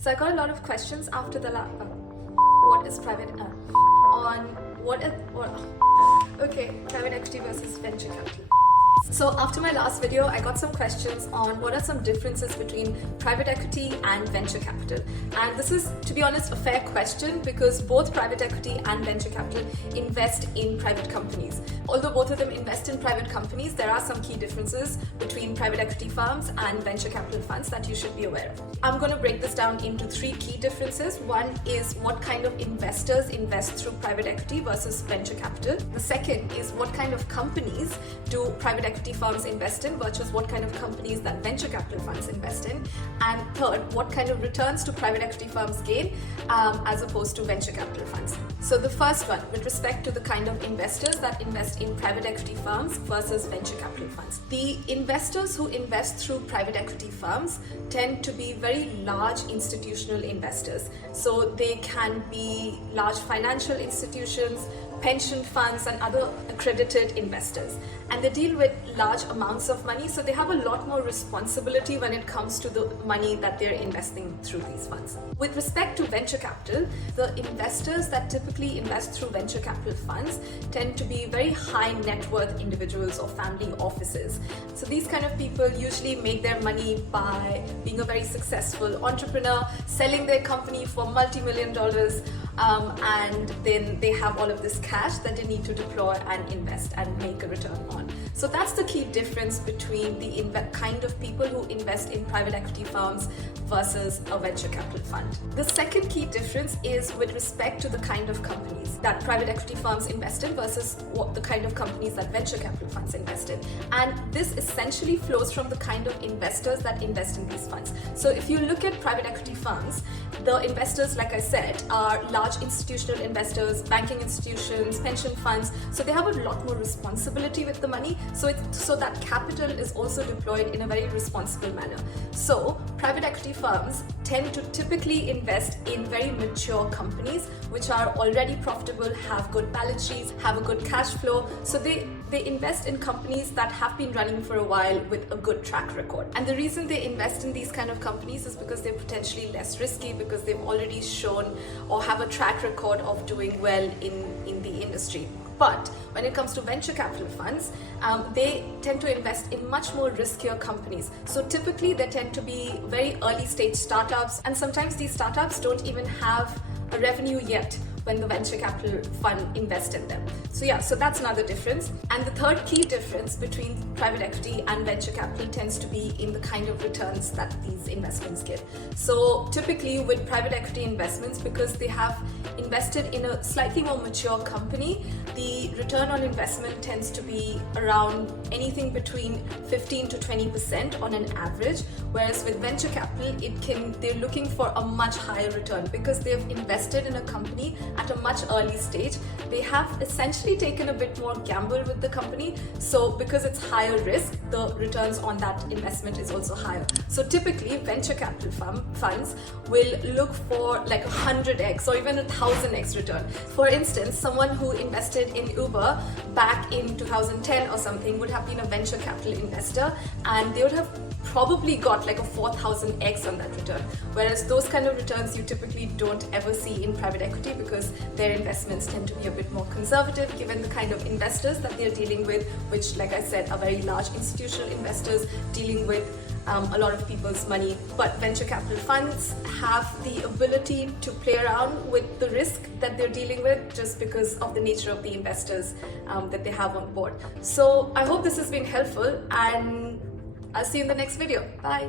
So I got a lot of questions after the what is private on what is private equity versus venture capital. So after my last video, I got some questions on what are some differences between private equity and venture capital. And this is, to be honest, a fair question because both private equity and venture capital invest in private companies. Although both of them invest in private companies, there are some key differences between private equity firms and venture capital funds that you should be aware of. I'm going to break this down into three key differences. One is what kind of investors invest through private equity versus venture capital. The second is what kind of companies do private equity firms invest in versus what kind of companies that venture capital funds invest in. And third, what kind of returns do private equity firms gain as opposed to venture capital funds. So the first one, with respect to the kind of investors that invest in private equity firms versus venture capital funds. The investors who invest through private equity firms tend to be very large institutional investors. So they can be large financial institutions, pension funds and other accredited investors, and they deal with large amounts of money, so they have a lot more responsibility when it comes to the money that they're investing through these funds. With respect to venture capital, the investors that typically invest through venture capital funds tend to be very high net worth individuals or family offices. So these kind of people usually make their money by being a very successful entrepreneur, selling their company for multi-million dollars, and then they have all of this cash that they need to deploy and invest and make a return on. So that's the key difference between the kind of people who invest in private equity firms versus a venture capital fund. The second key difference is with respect to the kind of companies that private equity firms invest in versus what the kind of companies that venture capital funds invest in. And this essentially flows from the kind of investors that invest in these funds. So if you look at private equity firms, the investors, like I said, are large institutional investors, banking institutions, pension funds. So they have a lot more responsibility with the money. So that capital is also deployed in a very responsible manner. So private equity firms tend to typically invest in very mature companies which are already profitable, have good balance sheets, have a good cash flow. So they invest in companies that have been running for a while with a good track record. And the reason they invest in these kind of companies is because they're potentially less risky, because they've already shown or have a track record of doing well in the industry. But when it comes to venture capital funds, they tend to invest in much more riskier companies. So typically they tend to be very early stage startups, and sometimes these startups don't even have a revenue yet when the venture capital fund invests in them. So that's another difference. And the third key difference between private equity and venture capital tends to be in the kind of returns that these investments give. So typically with private equity investments, because they have invested in a slightly more mature company, the return on investment tends to be around anything between 15 to 20% on an average, whereas with venture capital, they're looking for a much higher return because they've invested in a company at a much early stage. They have essentially taken a bit more gamble with the company. So because it's higher risk, the returns on that investment is also higher. So typically venture capital funds will look for like 100x or even 1000x return. For instance, someone who invested in Uber back in 2010 or something would have been a venture capital investor, and they would have probably got like a 4000x on that return. Whereas those kind of returns you typically don't ever see in private equity because their investments tend to be a bit more conservative given the kind of investors that they're dealing with, which, like I said, are very large institutional investors dealing with a lot of people's money. But venture capital funds have the ability to play around with the risk that they're dealing with just because of the nature of the investors that they have on board. So I hope this has been helpful, and I'll see you in the next video. Bye.